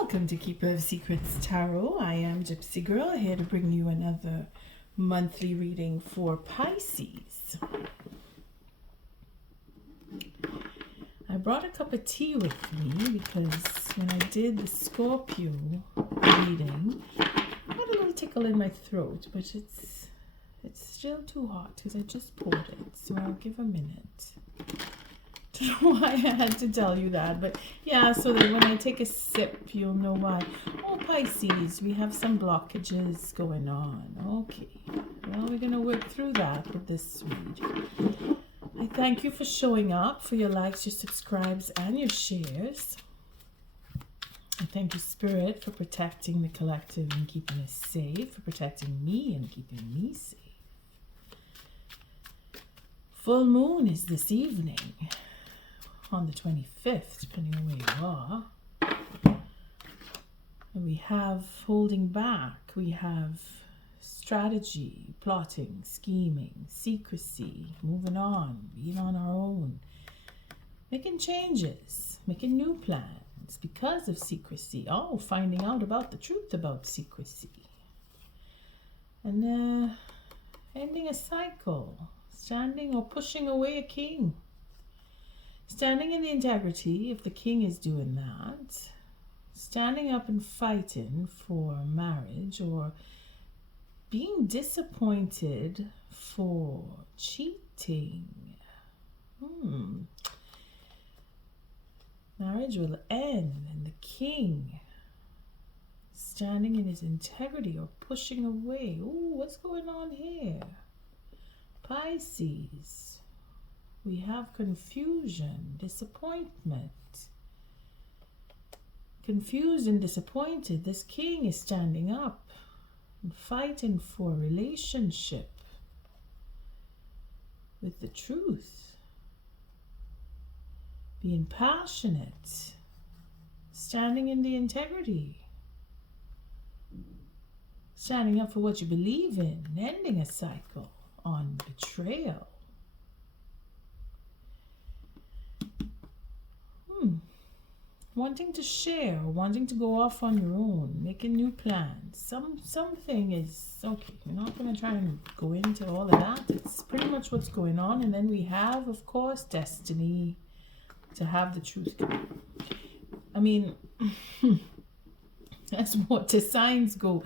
Welcome to Keeper of Secrets Tarot. I am Gypsy Girl, here to bring you another monthly reading for Pisces. I brought a cup of tea with me because when I did the Scorpio reading, I had a little tickle in my throat, but it's still too hot because I just poured it, so I'll give a minute. Don't know why I had to tell you that, but yeah, so that when I take a sip, you'll know why. Oh, Pisces, we have some blockages going on. Okay, well, we're going to work through that with this read. I thank you for showing up, for your likes, your subscribes, and your shares. I thank you, Spirit, for protecting the collective and keeping us safe, for protecting me and keeping me safe. Full moon is this evening, on the 25th, depending on where you are. And we have holding back, we have strategy, plotting, scheming, secrecy, moving on, being on our own, making changes, making new plans because of secrecy. Oh, finding out about the truth about secrecy. And ending a cycle, standing or pushing away a king. Standing in the integrity, if the king is doing that, standing up and fighting for marriage, or being disappointed for cheating. Marriage will end, and the king standing in his integrity or pushing away. Ooh, what's going on here? Pisces. We have confusion, disappointment. Confused and disappointed, this king is standing up and fighting for a relationship with the truth. Being passionate, standing in the integrity, standing up for what you believe in, ending a cycle on betrayal. Wanting to share, wanting to go off on your own, making new plans. Something is okay. We're not going to try and go into all of that. It's pretty much what's going on. And then we have, of course, destiny to have the truth come. I mean, as what the signs go,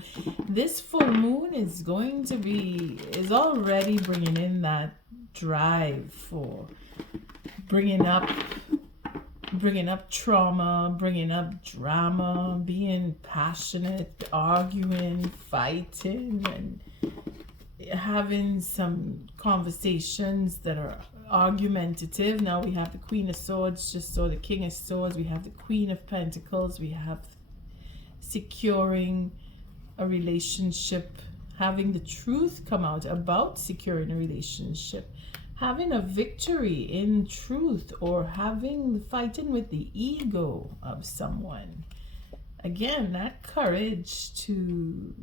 this full moon is already bringing in that drive for bringing up trauma, bringing up drama, being passionate, arguing, fighting, and having some conversations that are argumentative. Now we have the Queen of Swords, just so the King of Swords. We have the Queen of Pentacles. We have securing a relationship, having the truth come out about securing a relationship. Having a victory in truth, or fighting with the ego of someone. Again, that courage to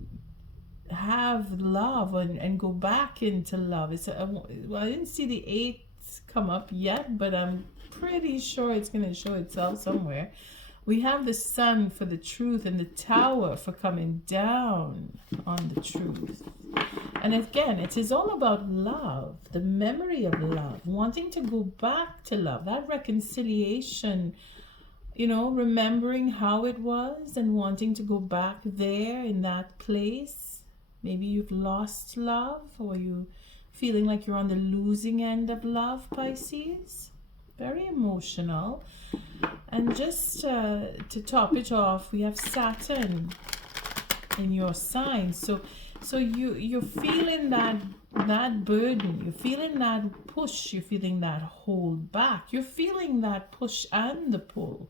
have love and go back into love. Well, I didn't see the 8 come up yet, but I'm pretty sure it's going to show itself somewhere. We have the Sun for the truth and the Tower for coming down on the truth. And again, it is all about love, the memory of love, wanting to go back to love, that reconciliation, remembering how it was and wanting to go back there in that place. Maybe you've lost love, or you feeling like you're on the losing end of love, Pisces. Very emotional. And just to top it off, we have Saturn in your sign. So you're feeling that burden, you're feeling that push, you're feeling that hold back, you're feeling that push and the pull.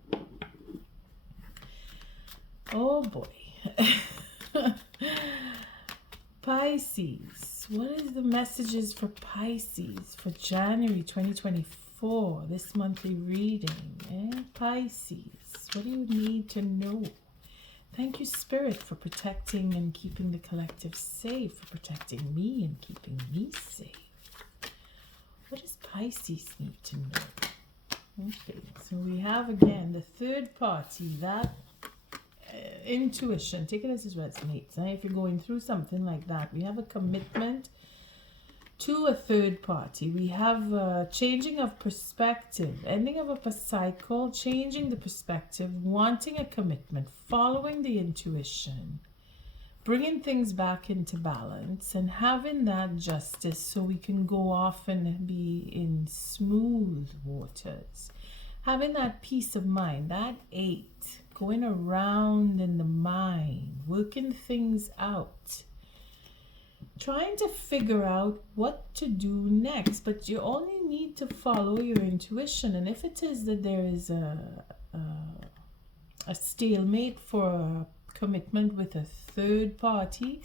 Oh boy. Pisces, what is the messages for Pisces for January 2024, this monthly reading? Pisces, what do you need to know? Thank you, Spirit, for protecting and keeping the collective safe, for protecting me and keeping me safe. What does Pisces need to know? Okay, so we have again the third party, that intuition. Take it as it resonates. And if you're going through something like that, we have a commitment to a third party. We have a changing of perspective, ending of a cycle, changing the perspective, wanting a commitment, following the intuition, bringing things back into balance, and having that justice so we can go off and be in smooth waters. Having that peace of mind, that 8, going around in the mind, working things out, trying to figure out what to do next. But you only need to follow your intuition. And if it is that there is a stalemate for a commitment with a third party,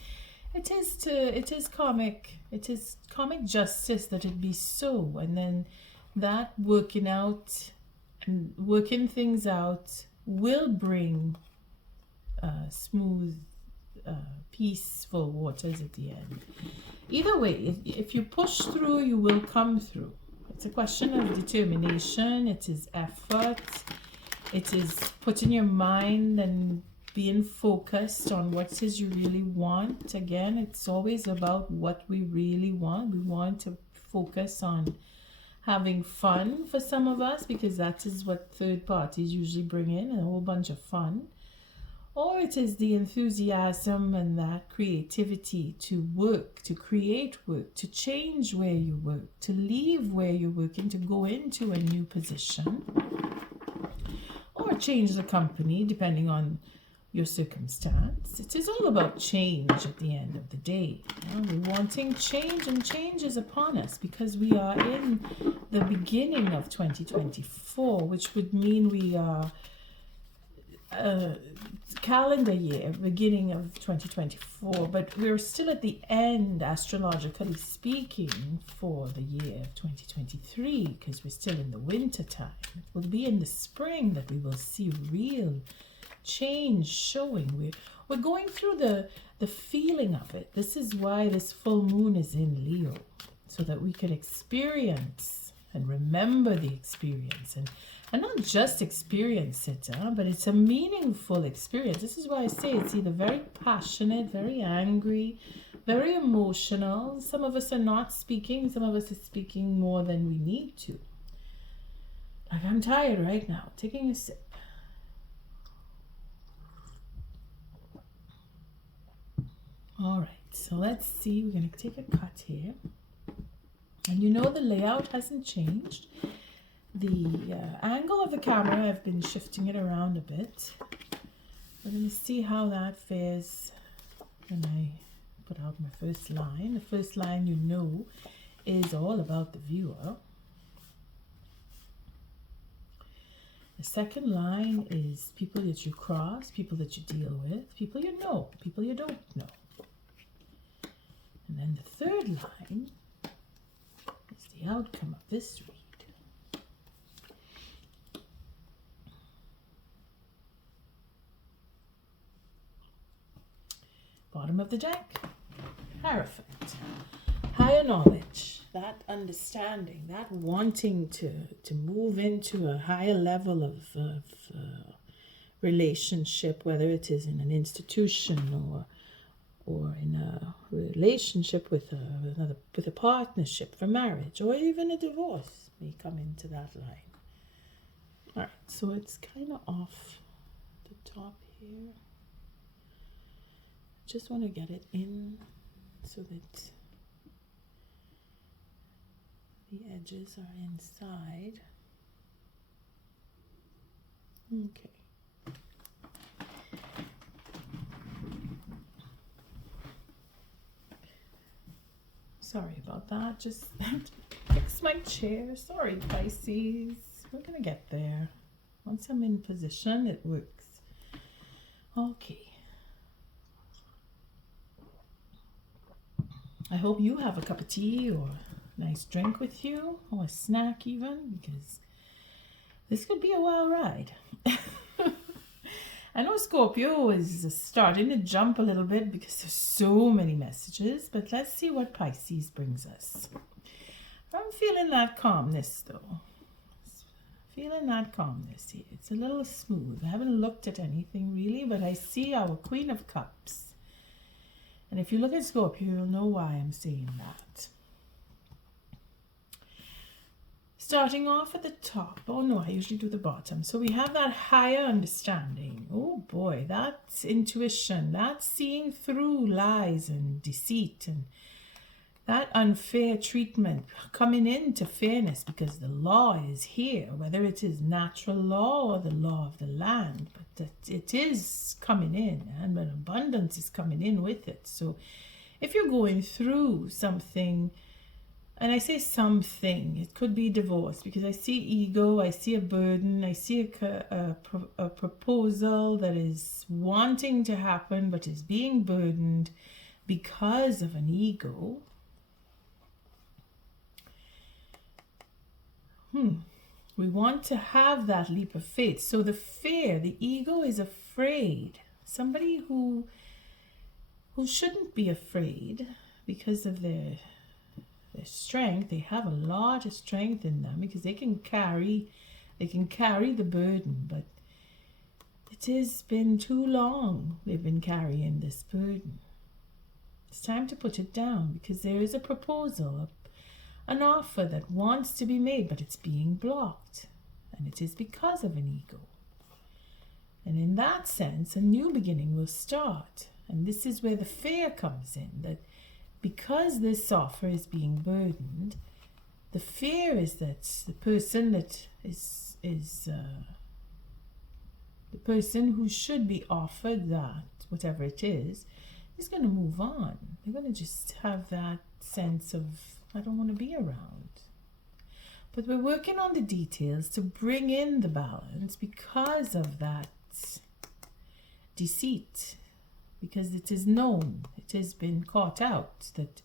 it is karmic justice that it be so. And then that working things out will bring smooth, peaceful waters at the end. Either way, if you push through, you will come through. It's a question of determination. It is effort. It is putting your mind and being focused on what it is you really want. Again, it's always about what we really want. We want to focus on having fun for some of us, because that is what third parties usually bring in, a whole bunch of fun. Or it is the enthusiasm and that creativity to work, to create work, to change where you work, to leave where you're working, to go into a new position, or change the company depending on your circumstance. It is all about change at the end of the day. We're wanting change, and change is upon us because we are in the beginning of 2024, which would mean we are calendar year, beginning of 2024, but we're still at the end, astrologically speaking, for the year of 2023, because we're still in the winter time. It will be in the spring that we will see real change showing. We're going through the feeling of it. This is why this full moon is in Leo, so that we can experience and remember the experience, and not just experience it, but it's a meaningful experience. This is why I say it's either very passionate, very angry, very emotional. Some of us are not speaking. Some of us are speaking more than we need to. Like, I'm tired right now. Taking a sip. All right, so let's see. We're going to take a cut here. And you know the layout hasn't changed. The angle of the camera, I've been shifting it around a bit. We're going to see how that fares when I put out my first line. The first line, you know, is all about the viewer. The second line is people that you cross, people that you deal with, people you know, people you don't know. And then the third line is the outcome of this read. Bottom of the deck, Hierophant. Higher knowledge, that understanding, that wanting to move into a higher level of relationship, whether it is in an institution or in a relationship with a partnership for marriage, or even a divorce may come into that line. All right, so it's kind of off the top here. Just want to get it in so that the edges are inside. Okay. Sorry about that. Just fix my chair. Sorry, Pisces. We're going to get there. Once I'm in position, it works. Okay. I hope you have a cup of tea or a nice drink with you, or a snack even, because this could be a wild ride. I know Scorpio is starting to jump a little bit because there's so many messages, but let's see what Pisces brings us. I'm feeling that calmness though. Feeling that calmness here. It's a little smooth. I haven't looked at anything really, but I see our Queen of Cups. And if you look at Scorpio, you'll know why I'm saying that. Starting off at the top. Oh no, I usually do the bottom. So we have that higher understanding. Oh boy, that's intuition. That's seeing through lies and deceit and that unfair treatment, coming into fairness because the law is here, whether it is natural law or the law of the land, but that it is coming in and an abundance is coming in with it. So if you're going through something, and I say something, it could be divorce, because I see ego, I see a burden, I see a proposal that is wanting to happen but is being burdened because of an ego. We want to have that leap of faith. So the fear, the ego is afraid. Somebody who shouldn't be afraid because of their strength. They have a lot of strength in them because they can carry the burden, but it has been too long they've been carrying this burden. It's time to put it down because there is a proposal, an offer that wants to be made, but it's being blocked, and it is because of an ego. And in that sense, a new beginning will start. And this is where the fear comes in, that because this offer is being burdened, the fear is that the person that is the person who should be offered that, whatever it is going to move on. They're going to just have that sense of, I don't want to be around. But we're working on the details to bring in the balance because of that deceit. Because it is known, it has been caught out that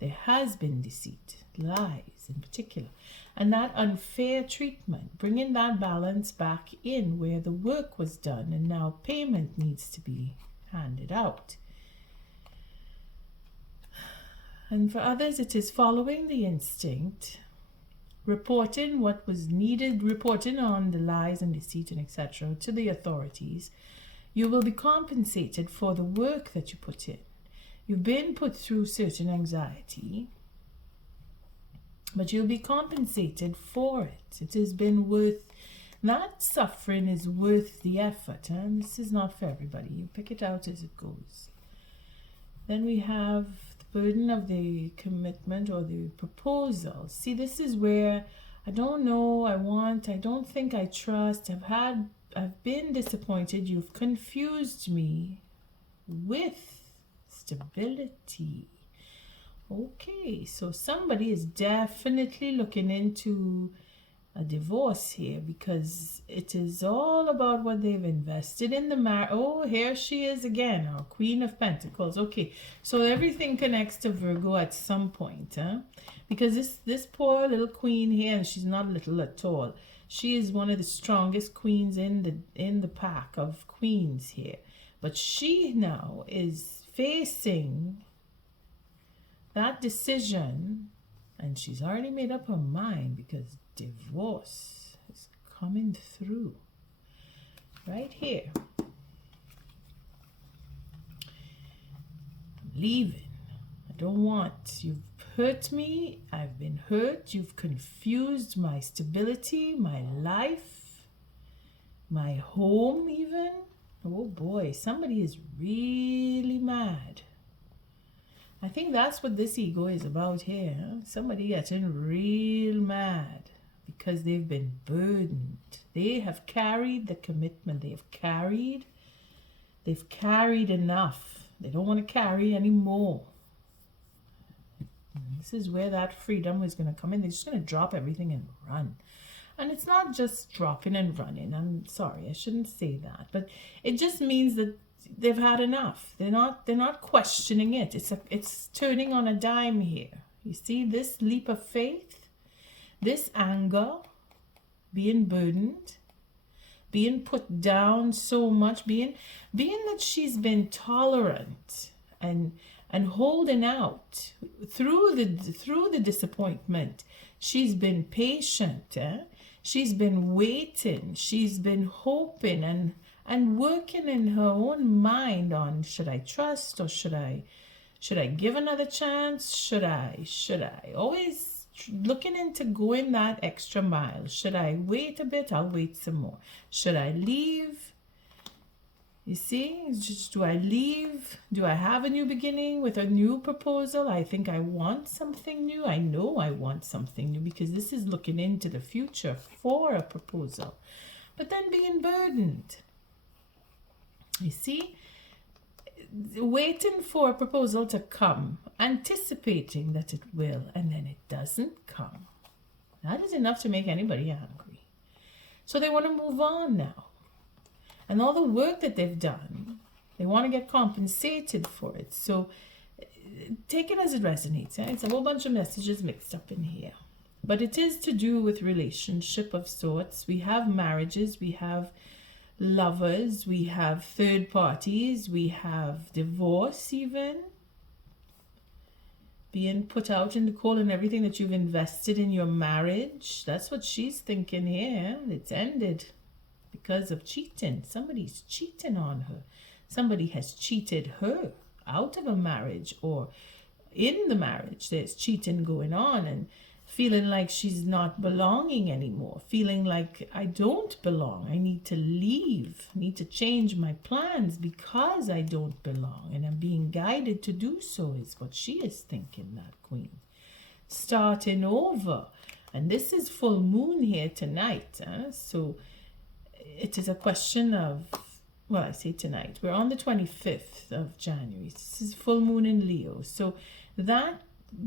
there has been deceit, lies in particular, and that unfair treatment, bringing that balance back in where the work was done and now payment needs to be handed out. And for others, it is following the instinct, reporting what was needed, reporting on the lies and deceit and etc. to the authorities. You will be compensated for the work that you put in. You've been put through certain anxiety, but you'll be compensated for it. It has been worth, that suffering is worth the effort, and this is not for everybody. You pick it out as it goes. Then we have the burden of the commitment or the proposal. See, this is where I don't know, I don't think I trust, I've been disappointed. You've confused me with stability. Okay, so somebody is definitely looking into a divorce here because it is all about what they've invested in the marriage. Oh, here she is again, our Queen of Pentacles. Okay, so everything connects to Virgo at some point, huh? Because this poor little queen here, and she's not little at all. She is one of the strongest queens in the pack of queens here. But she now is facing that decision, and she's already made up her mind because divorce is coming through right here. I'm leaving. I don't want. You've hurt me. I've been hurt. You've confused my stability, my life, my home even. Oh boy, somebody is really mad. I think that's what this ego is about here. Huh? Somebody getting real mad because they've been burdened. They have carried the commitment. They've carried enough. They don't want to carry anymore. This is where that freedom is going to come in. They're just going to drop everything and run. And it's not just dropping and running. I'm sorry, I shouldn't say that. But it just means that they've had enough. They're not questioning it. It's turning on a dime here. You see this leap of faith, this anger, being burdened, being put down so much, being that she's been tolerant and holding out through the disappointment. She's been patient. She's been waiting. She's been hoping and working in her own mind on, should I trust or should I give another chance? Should I? Always looking into going that extra mile. Should I wait a bit? I'll wait some more. Should I leave? You see, it's just, do I leave? Do I have a new beginning with a new proposal? I think I want something new. I know I want something new because this is looking into the future for a proposal. But then being burdened. You see, waiting for a proposal to come, anticipating that it will, and then it doesn't come. That is enough to make anybody angry. So they want to move on now. And all the work that they've done, they want to get compensated for it. So take it as it resonates. It's a whole bunch of messages mixed up in here. But it is to do with relationship of sorts. We have marriages, we have lovers, we have third parties, we have divorce even. Being put out in the cold and everything that you've invested in your marriage. That's what she's thinking here. It's ended because of cheating. Somebody's cheating on her. Somebody has cheated her out of a marriage, or in the marriage there's cheating going on, and feeling like she's not belonging anymore, feeling like I don't belong, I need to leave, I need to change my plans because I don't belong, and I'm being guided to do so, is what she is thinking, that queen. Starting over. And this is full moon here tonight, so it is a question of, well, I say tonight, we're on the 25th of January. This is full moon in Leo. So that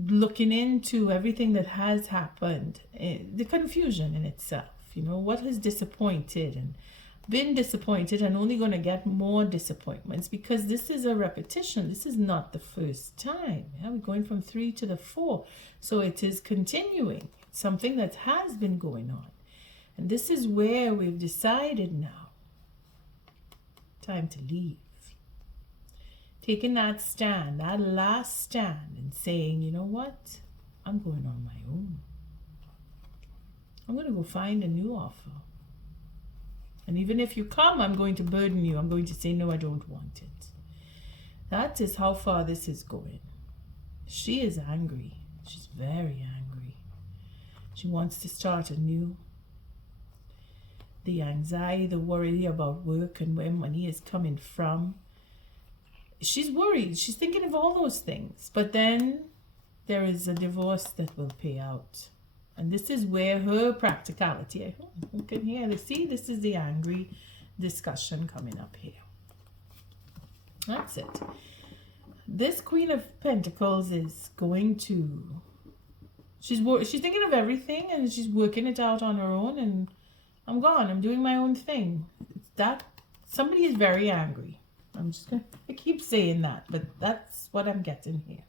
looking into everything that has happened, the confusion in itself, what has disappointed and been disappointed and only going to get more disappointments, because this is a repetition. This is not the first time. We're going from 3 to the 4. So it is continuing, something that has been going on. And this is where we've decided now, time to leave. Taking that stand, that last stand, and saying, you know what? I'm going on my own. I'm going to go find a new offer. And even if you come, I'm going to burden you. I'm going to say, no, I don't want it. That is how far this is going. She is angry. She's very angry. She wants to start anew. The anxiety, the worry about work and where money is coming from. She's worried. She's thinking of all those things. But then there is a divorce that will pay out. And this is where her practicality, you can hear, see, this is the angry discussion coming up here. That's it. This Queen of Pentacles is going to, she's thinking of everything and she's working it out on her own, and I'm gone. I'm doing my own thing. That somebody is very angry. I'm just going to keep saying that, but that's what I'm getting here.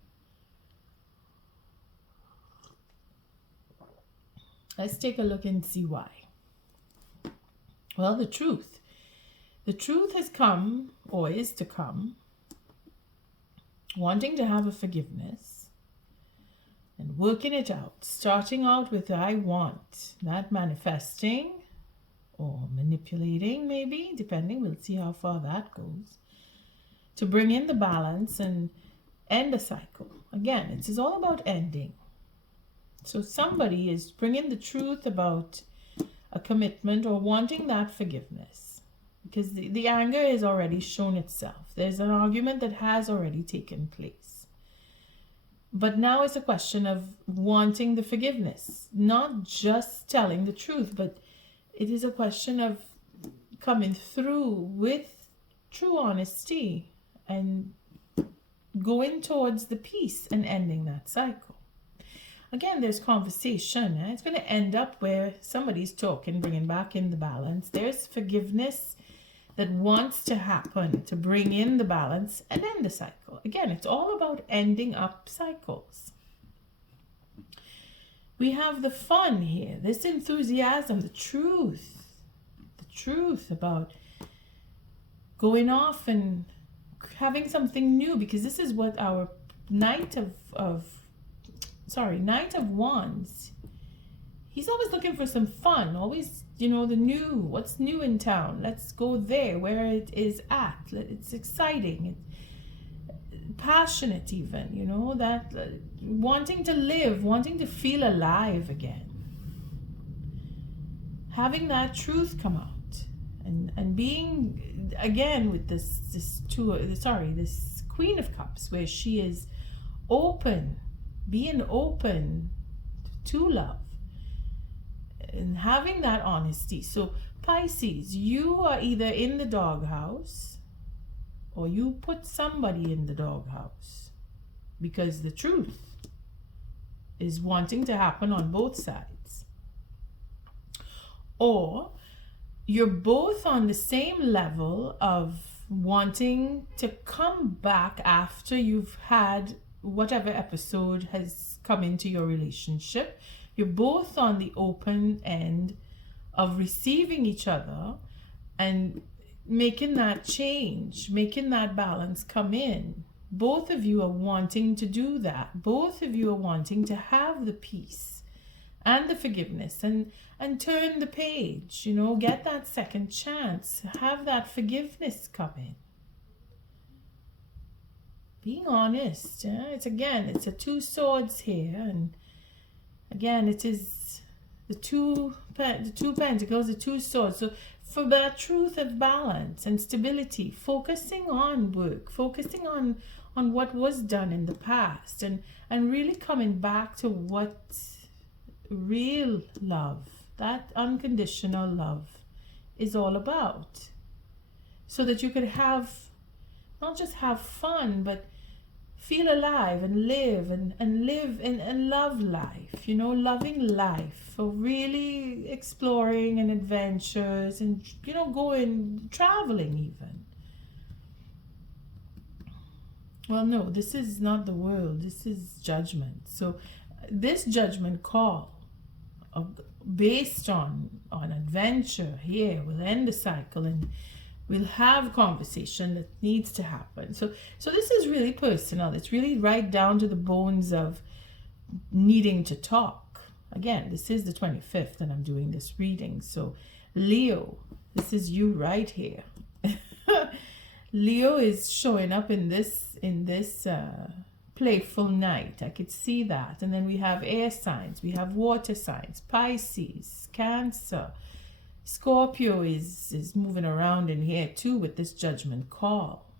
Let's take a look and see why. Well, the truth. The truth has come, or is to come, wanting to have a forgiveness and working it out. Starting out with I want, not manifesting or manipulating, maybe, depending. We'll see how far that goes. To bring in the balance and end a cycle. Again, it is all about ending. So somebody is bringing the truth about a commitment or wanting that forgiveness, because the anger has already shown itself. There's an argument that has already taken place. But now it's a question of wanting the forgiveness, not just telling the truth, but it is a question of coming through with true honesty and going towards the peace and ending that cycle. Again, there's conversation. It's going to end up where somebody's talking, bringing back in the balance. There's forgiveness that wants to happen to bring in the balance and end the cycle. Again, it's all about ending up cycles. We have the fun here, this enthusiasm, the truth about going off and having something new, because this is what our Knight of Wands he's always looking for some fun, always, the new, what's new in town. Let's go there where it is at. It's exciting, passionate even, that wanting to live, wanting to feel alive again. Having that truth come out and being again with this Queen of Cups, where she is open, being open to love and having that honesty. So Pisces, you are either in the doghouse or you put somebody in the doghouse, because the truth is wanting to happen on both sides. Or you're both on the same level of wanting to come back after you've had whatever episode has come into your relationship. You're both on the open end of receiving each other and making that change, making that balance come in. Both of you are wanting to do that. Both of you are wanting to have the peace and the forgiveness and turn the page, get that second chance, have that forgiveness come in. Being honest, it's a two swords here, and again, it is the two pentacles, the two swords. So for that truth of balance and stability, focusing on work, focusing on what was done in the past, and really coming back to what real love, that unconditional love, is all about. So that you could not just have fun, but feel alive and live and love life, loving life, for really exploring and adventures and, going, traveling even. Well, no, this is not the world. This is judgment. So this judgment call based on adventure here will end the cycle, and we'll have a conversation that needs to happen. So this is really personal. It's really right down to the bones of needing to talk. Again, this is the 25th and I'm doing this reading. So Leo, this is you right here. Leo is showing up in this playful night. I could see that. And then we have air signs, we have water signs, Pisces, Cancer, Scorpio is moving around in here too with this judgment call.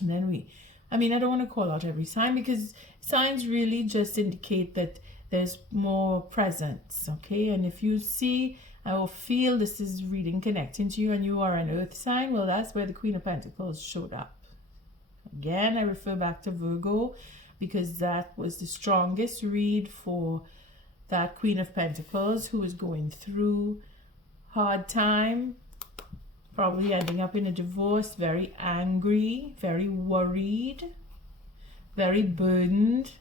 And then I don't want to call out every sign, because signs really just indicate that there's more presence, okay? And if you see or feel this is reading connecting to you and you are an earth sign, well, that's where the Queen of Pentacles showed up. Again, I refer back to Virgo, because that was the strongest read for that Queen of Pentacles, who is going through hard time, probably ending up in a divorce, very angry, very worried, very burdened,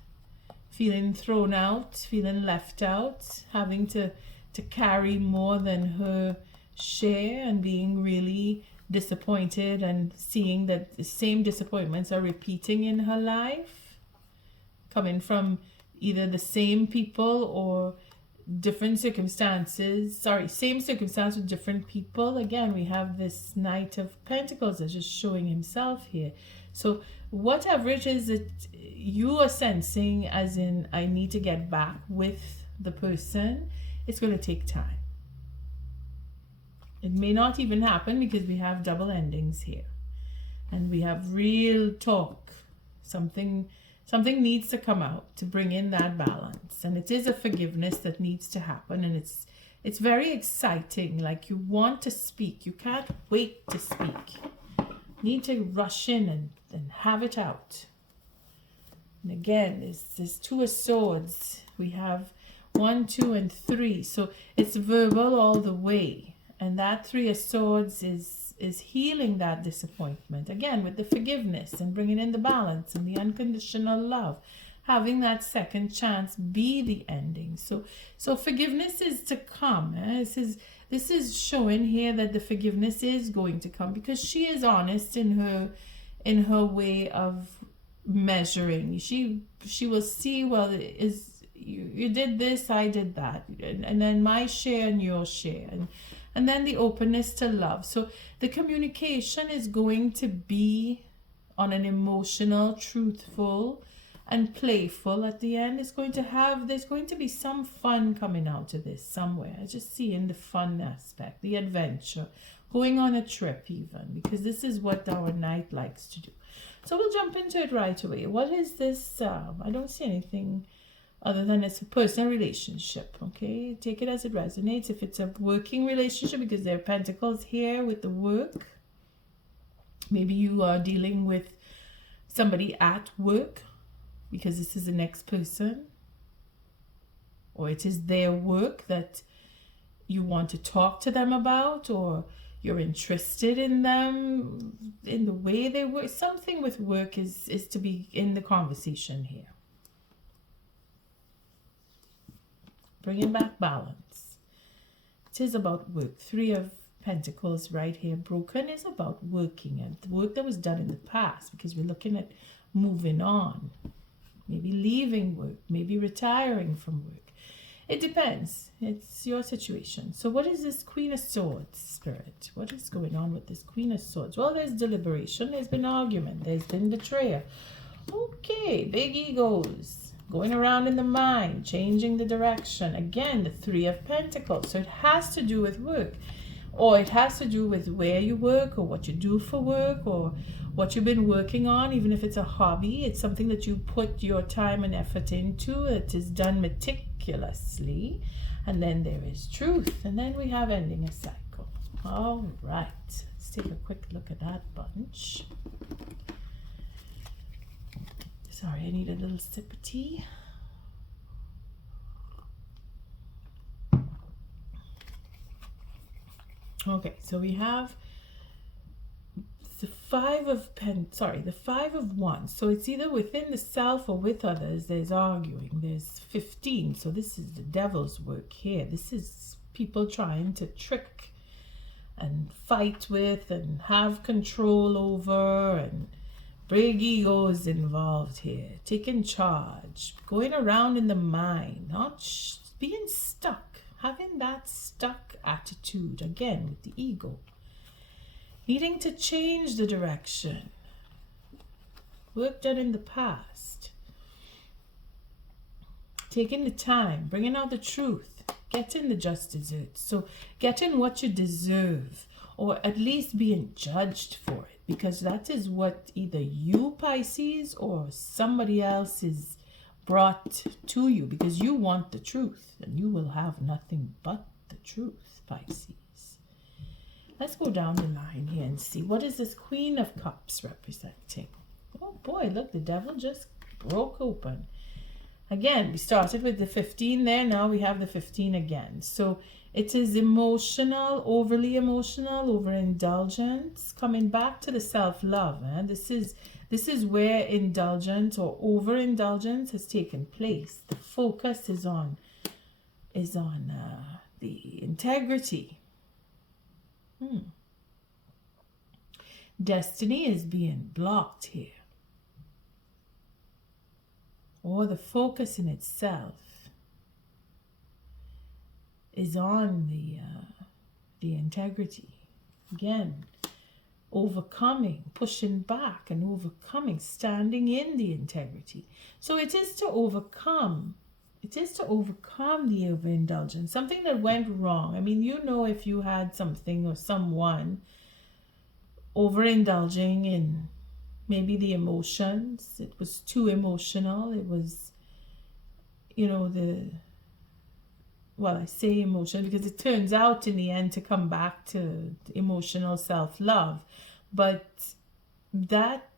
feeling thrown out, feeling left out, having to carry more than her share, and being really disappointed and seeing that the same disappointments are repeating in her life, coming from either the same people or different circumstances. Same circumstance with different people. Again, we have this Knight of Pentacles that's just showing himself here. So whatever it is that you are sensing, as in, I need to get back with the person, it's going to take time. It may not even happen, because we have double endings here. And we have real talk. Something needs to come out to bring in that balance. And it is a forgiveness that needs to happen. And it's very exciting. Like, you want to speak. You can't wait to speak. You need to rush in and have it out. And again, there's Two of Swords. We have 1, 2, and 3. So it's verbal all the way. And that Three of Swords is healing that disappointment. Again, with the forgiveness and bringing in the balance and the unconditional love. Having that second chance be the ending. So forgiveness is to come. This is showing here that the forgiveness is going to come, because she is honest in her way of measuring. She will see, well, you did this, I did that, and then my share and your share, and then the openness to love. So the communication is going to be on an emotional, truthful, and playful at the end. There's going to be some fun coming out of this somewhere. I just see in the fun aspect, the adventure, going on a trip even, because this is what our knight likes to do. So we'll jump into it right away. What is this? I don't see anything other than it's a personal relationship, okay? Take it as it resonates. If it's a working relationship, because there are pentacles here with the work, maybe you are dealing with somebody at work, because this is the next person, or it is their work that you want to talk to them about, or you're interested in them, in the way they work. Something with work is to be in the conversation here. Bringing back balance. It is about work. 3 of Pentacles right here. Broken is about working and the work that was done in the past, because we're looking at moving on. Maybe leaving work. Maybe retiring from work. It depends. It's your situation. So what is this Queen of Swords, Spirit? What is going on with this Queen of Swords? Well, there's deliberation. There's been argument. There's been betrayal. Okay, big egos. Going around in the mind. Changing the direction. Again, the 3 of Pentacles. So it has to do with work. Or it has to do with where you work, or what you do for work, or what you've been working on. Even if it's a hobby, it's something that you put your time and effort into. It is done meticulously. And then there is truth. And then we have ending a cycle. All right. Let's take a quick look at that bunch. Sorry, I need a little sip of tea. Okay, so we have the 5 of Wands. So it's either within the self or with others. There's arguing. There's 15. So this is the devil's work here. This is people trying to trick and fight with and have control over, and big egos involved here. Taking charge. Going around in the mind. Not being stuck. Having that stuck attitude, again, with the ego. Needing to change the direction. Work done in the past. Taking the time, bringing out the truth. Getting the just desserts. So getting what you deserve, or at least being judged for it. Because that is what either you, Pisces, or somebody else is brought to you, because you want the truth, and you will have nothing but the truth, Pisces. Let's go down the line here and see, what is this Queen of Cups representing? Oh boy, look, the devil just broke open. Again, we started with the 15 there, now we have the 15 again. So it is emotional, overly emotional, overindulgence, coming back to the self-love. This is where indulgence or overindulgence has taken place. The focus is on the integrity. Destiny is being blocked here. Or the focus in itself is on the integrity. Again, overcoming, pushing back and overcoming, standing in the integrity. So it is to overcome. It is to overcome the overindulgence, something that went wrong. I mean, if you had something or someone overindulging in maybe the emotions, it was too emotional. It was, I say emotion because it turns out in the end to come back to emotional self-love. But that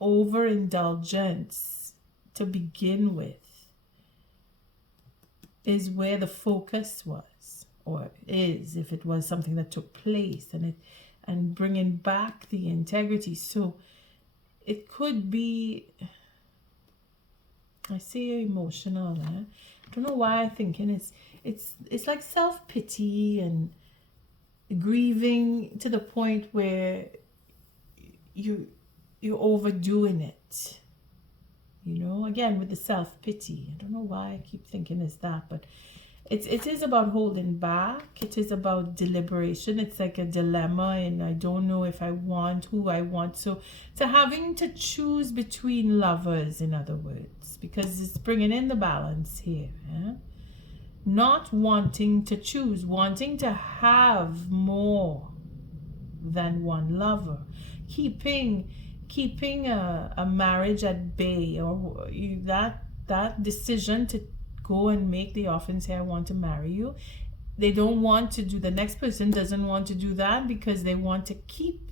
overindulgence to begin with is where the focus was, or is, if it was something that took place, and bringing back the integrity. So it could be, I say emotional, I don't know why I'm thinking it's like self-pity and grieving to the point where you're overdoing it. again with the self-pity. I don't know why I keep thinking it's that, but it is about holding back. It is about deliberation. It's like a dilemma, and I don't know if I want who I want. So having to choose between lovers, in other words, because it's bringing in the balance here. Yeah? Not wanting to choose, wanting to have more than one lover, keeping a marriage at bay, or that decision to go and make the offer and say, I want to marry you. They don't want to do, the next person doesn't want to do that because they want to keep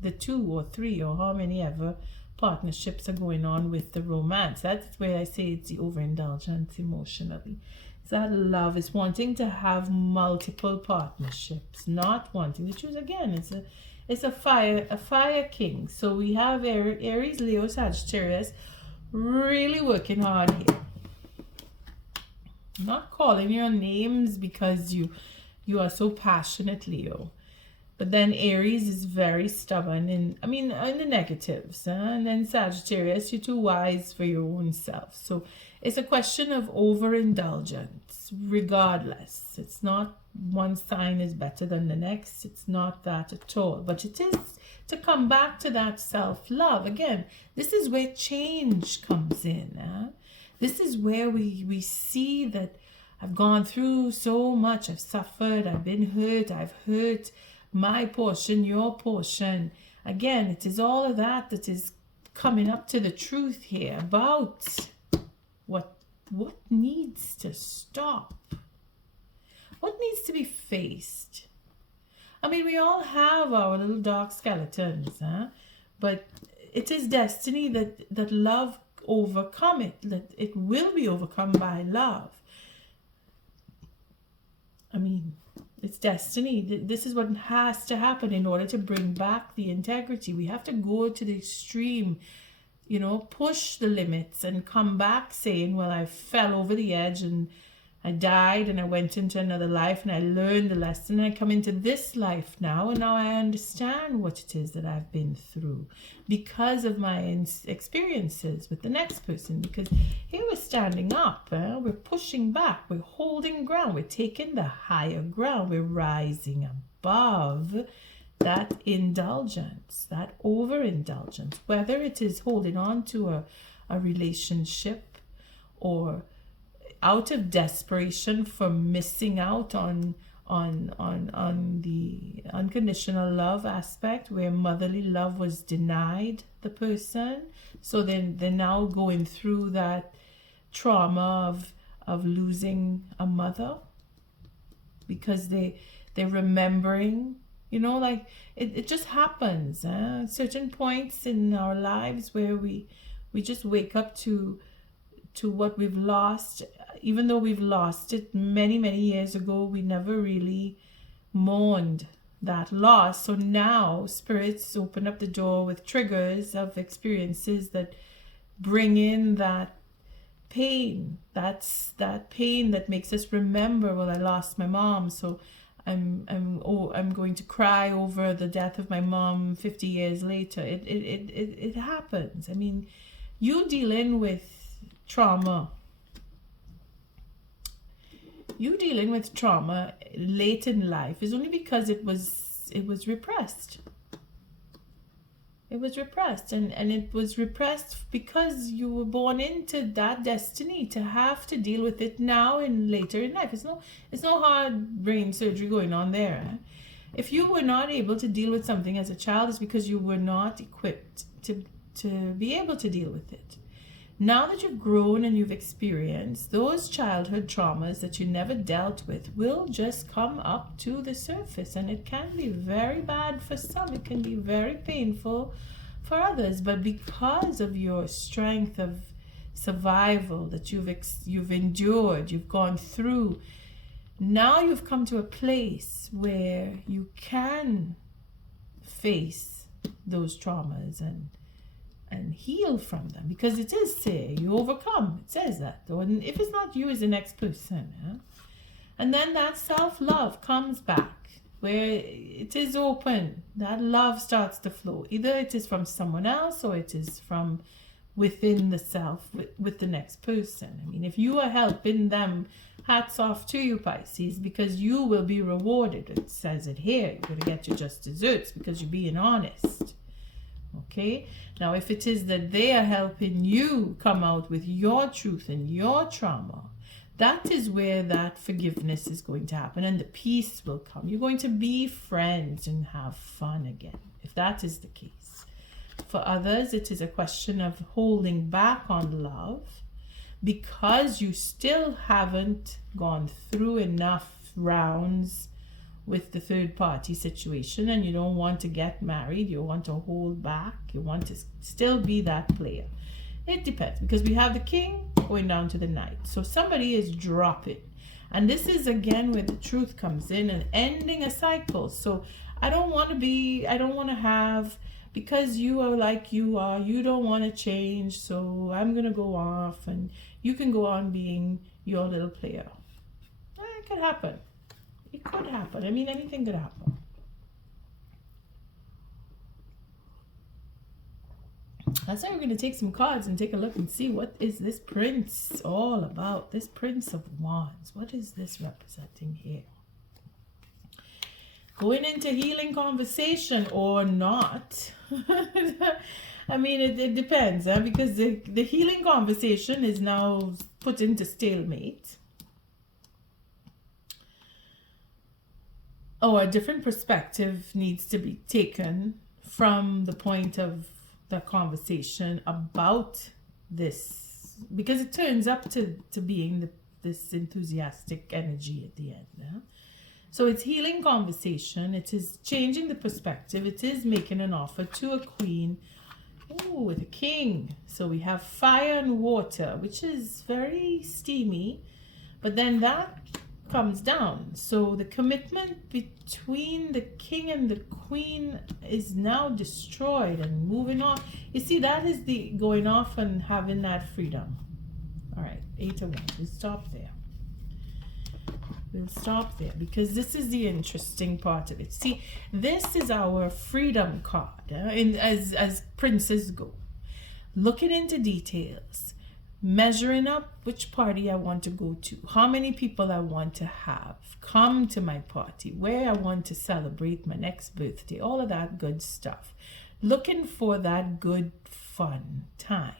the 2 or 3 or how many ever partnerships are going on with the romance. That's where I say it's the overindulgence emotionally. It's that love is wanting to have multiple partnerships, not wanting to choose. Again, it's a fire king. So we have Aries, Leo, Sagittarius really working hard here. I'm not calling your names because you are so passionate, Leo. But then Aries is very stubborn, in the negatives. And then Sagittarius, you're too wise for your own self. So it's a question of overindulgence, regardless. It's not one sign is better than the next. It's not that at all. But it is to come back to that self-love. Again, this is where change comes in. This is where we see that I've gone through so much. I've suffered. I've been hurt. I've hurt my portion, your portion. Again, it is all of that is coming up to the truth here about what needs to stop, what needs to be faced. We all have our little dark skeletons, but it is destiny that love overcome it, that it will be overcome by love. It's destiny. This is what has to happen in order to bring back the integrity. We have to go to the extreme, push the limits and come back saying, well, I fell over the edge and I died and I went into another life and I learned the lesson. I come into this life now, and now I understand what it is that I've been through because of my experiences with the next person. Because here we're standing up, we're pushing back, we're holding ground, we're taking the higher ground, we're rising above that indulgence, that overindulgence, whether it is holding on to a relationship or out of desperation for missing out on the unconditional love aspect, where motherly love was denied the person. So then they're now going through that trauma of losing a mother because they're remembering, it just happens. Certain points in our lives where we just wake up to what we've lost. Even though we've lost it many, many years ago, we never really mourned that loss. So now spirits open up the door with triggers of experiences that bring in that pain. That's that pain that makes us remember, well, I lost my mom, so I'm going to cry over the death of my mom 50 years later. It happens. You dealing with trauma. You dealing with trauma late in life is only because it was repressed. It was repressed, and it was repressed because you were born into that destiny to have to deal with it now and later in life. It's no hard brain surgery going on there. If you were not able to deal with something as a child, it's because you were not equipped to be able to deal with it. Now that you've grown and you've experienced, those childhood traumas that you never dealt with will just come up to the surface, and it can be very bad for some. It can be very painful for others, but because of your strength of survival that you've endured, you've gone through, now you've come to a place where you can face those traumas and heal from them, because it is say you overcome. It says that. And if it's not you, it's the next person. And then that self-love comes back, where it is open. That love starts to flow. Either it is from someone else or it is from within the self with the next person. I mean, if you are helping them, hats off to you, Pisces, because you will be rewarded. It says it here. You're going to get your just desserts because you're being honest. Okay? Now, if it is that they are helping you come out with your truth and your trauma, that is where that forgiveness is going to happen and the peace will come. You're going to be friends and have fun again, if that is the case. For others, it is a question of holding back on love because you still haven't gone through enough rounds with the third party situation and you don't want to get married. You want to hold back. You want to still be that player. It depends, because we have the king going down to the knight. So somebody is dropping. And this is again where the truth comes in and ending a cycle. So I don't want to have, because you are like you are, you don't want to change. So I'm going to go off and you can go on being your little player. It could happen. It could happen. I mean, anything could happen. That's why we're going to take some cards and take a look and see what is this prince all about. This Prince of Wands. What is this representing here? Going into healing conversation or not. I mean, it depends, because the healing conversation is now put into stalemate. Or a different perspective needs to be taken from the point of the conversation about this, because it turns up to being this enthusiastic energy at the end. Yeah? So it's healing conversation. It is changing the perspective. It is making an offer to a queen. Ooh, with a king. So we have fire and water, which is very steamy, but then that comes down. So the commitment between the king and the queen is now destroyed and moving on. You see, that is the going off and having that freedom. All right, 8 of Wands. We'll stop there. We'll stop there because this is the interesting part of it. See, this is our freedom card, as princes go. Looking into details. Measuring up which party I want to go to, how many people I want to have come to my party, where I want to celebrate my next birthday, all of that good stuff. Looking for that good fun time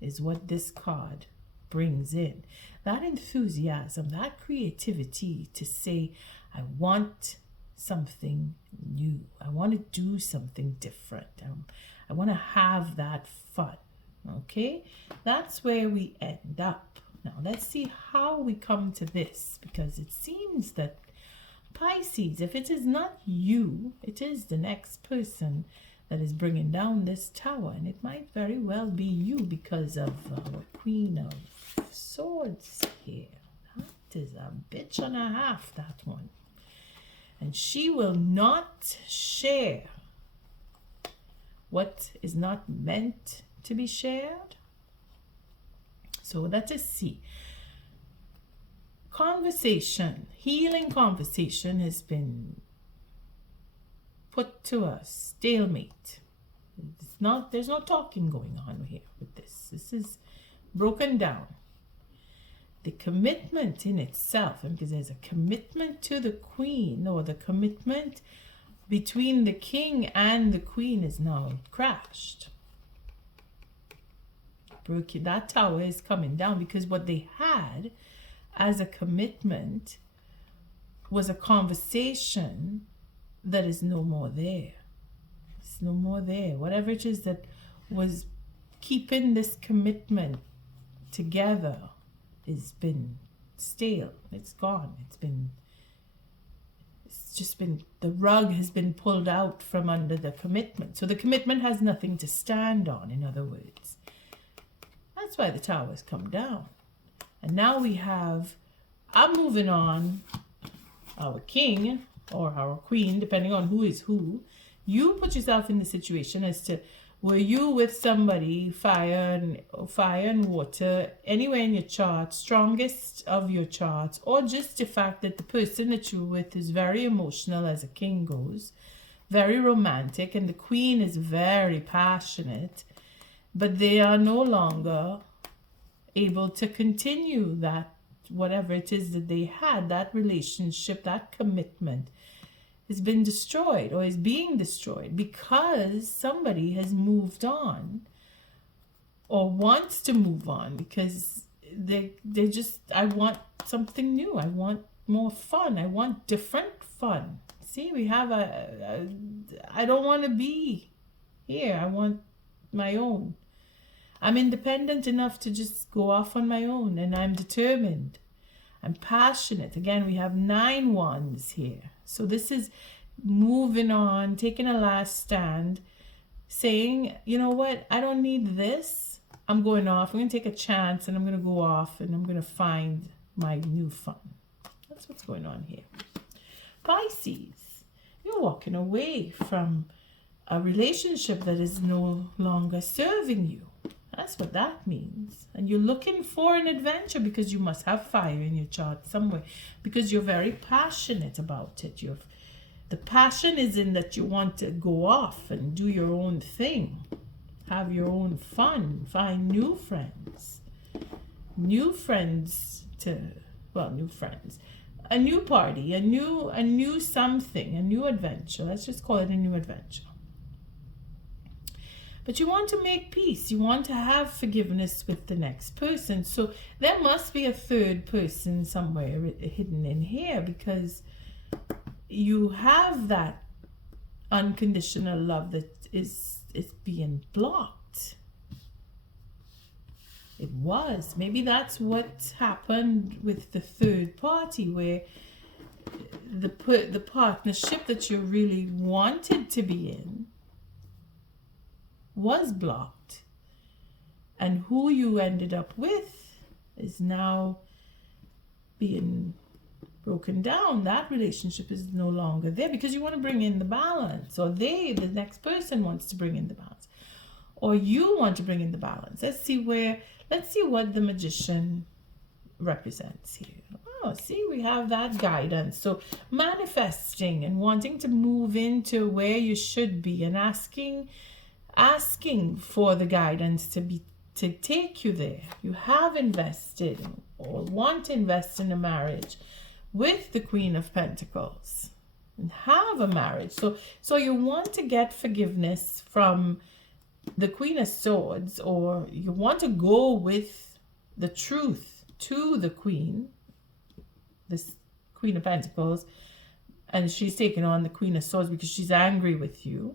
is what this card brings in. That enthusiasm, that creativity to say, I want something new. I want to do something different. I want to have that fun. Okay, that's where we end up. Now let's see how we come to this, because it seems that Pisces, if it is not you, it is the next person that is bringing down this tower, and it might very well be you because of our Queen of Swords here. That is a bitch and a half, that one. And she will not share what is not meant to be shared. So let us see. Conversation, healing conversation has been put to a stalemate. There's no talking going on here with this. This is broken down. The commitment in itself, and because there's a commitment to the queen, or the commitment between the king and the queen is now crashed. That tower is coming down because what they had as a commitment was a conversation that is no more there. It's no more there. Whatever it is that was keeping this commitment together has been stale. It's gone. It's just been, the rug has been pulled out from under the commitment. So the commitment has nothing to stand on, in other words. That's why the towers come down. And now we have, I'm moving on, our king or our queen, depending on who is who. You put yourself in the situation as to, were you with somebody, fire and water, anywhere in your chart, strongest of your charts, or just the fact that the person that you're with is very emotional, as a king goes, very romantic, and the queen is very passionate. but they are no longer able to continue that, whatever it is that they had, that relationship, that commitment has been destroyed or is being destroyed because somebody has moved on or wants to move on, because they just, I want something new, I want more fun, I want different fun. See, we have I don't want to be here, I want my own. I'm independent enough to just go off on my own, and I'm determined, I'm passionate. Again, we have 9 wands here, so this is moving on, taking a last stand, saying, you know what, I don't need this, I'm going off, I'm going to take a chance, and I'm going to go off, and I'm going to find my new fun. That's what's going on here. Pisces, you're walking away from a relationship that is no longer serving you. That's what that means. And you're looking for an adventure because you must have fire in your chart somewhere, because you're very passionate about it. The passion is in that you want to go off and do your own thing, have your own fun, find new friends, new friends, a new party, a new something, a new adventure. Let's just call it a new adventure. But you want to make peace. You want to have forgiveness with the next person. So there must be a third person somewhere hidden in here, because you have that unconditional love that is being blocked. It was. Maybe that's what happened with the third party, where the partnership that you really wanted to be in was blocked, and who you ended up with is now being broken down. That relationship is no longer there because you want to bring in the balance, or the next person wants to bring in the balance, or you want to bring in the balance. Let's see what the Magician represents here. Oh, see, we have that guidance. So manifesting and wanting to move into where you should be, and asking for the guidance to take you there. You have invested or want to invest in a marriage with the Queen of Pentacles and have a marriage. So you want to get forgiveness from the Queen of Swords, or you want to go with the truth to the Queen, this Queen of Pentacles, and she's taking on the Queen of Swords because she's angry with you.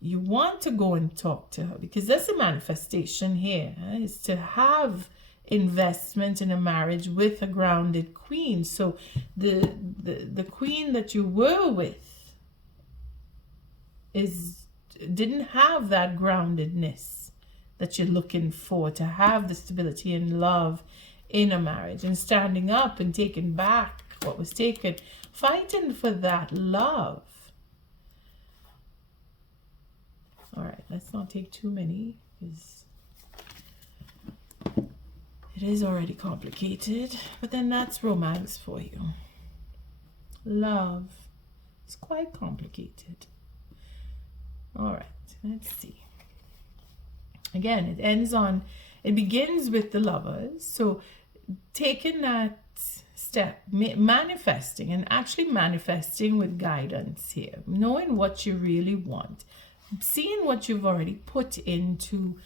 You want to go and talk to her, because that's a manifestation here, is to have investment in a marriage with a grounded queen. So the queen that you were with didn't have that groundedness that you're looking for, to have the stability and love in a marriage, and standing up and taking back what was taken, fighting for that love. All right, let's not take too many, because it is already complicated. But then that's romance for you. Love is quite complicated. All right, let's see. Again, it begins with the Lovers. So taking that step, manifesting, and actually manifesting with guidance here, knowing what you really want, seeing what you've already put into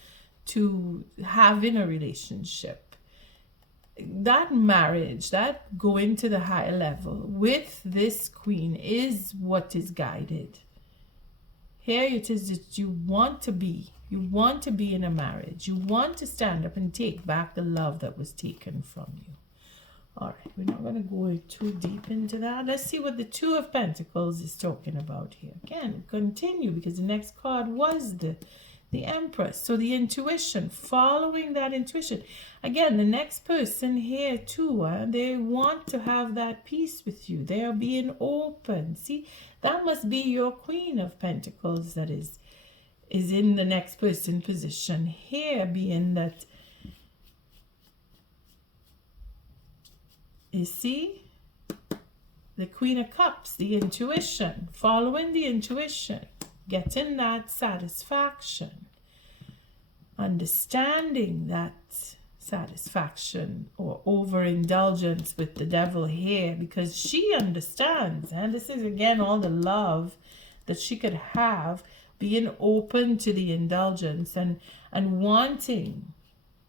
having a relationship, that marriage, that going to the higher level with this queen is what is guided. Here it is that you want to be in a marriage. You want to stand up and take back the love that was taken from you. All right, we're not going to go too deep into that. Let's see what the Two of Pentacles is talking about here. Again, continue, because the next card was the Empress. So the intuition, following that intuition. Again, the next person here too, they want to have that peace with you. They are being open. See, that must be your Queen of Pentacles that is in the next person position here, being that, you see, the Queen of Cups, the intuition, following the intuition, getting that satisfaction. understanding that satisfaction or overindulgence with the devil here, because she understands, and this is again all the love that she could have, being open to the indulgence and wanting,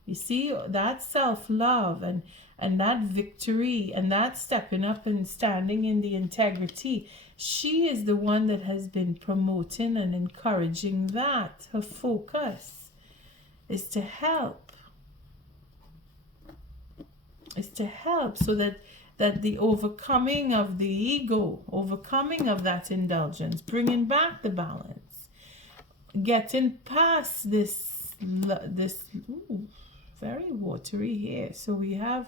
you see, that self-love and that victory and that stepping up and standing in the integrity. She is the one that has been promoting and encouraging that. Her focus is to help. So that the overcoming of the ego, overcoming of that indulgence, bringing back the balance, getting past this very watery here. So we have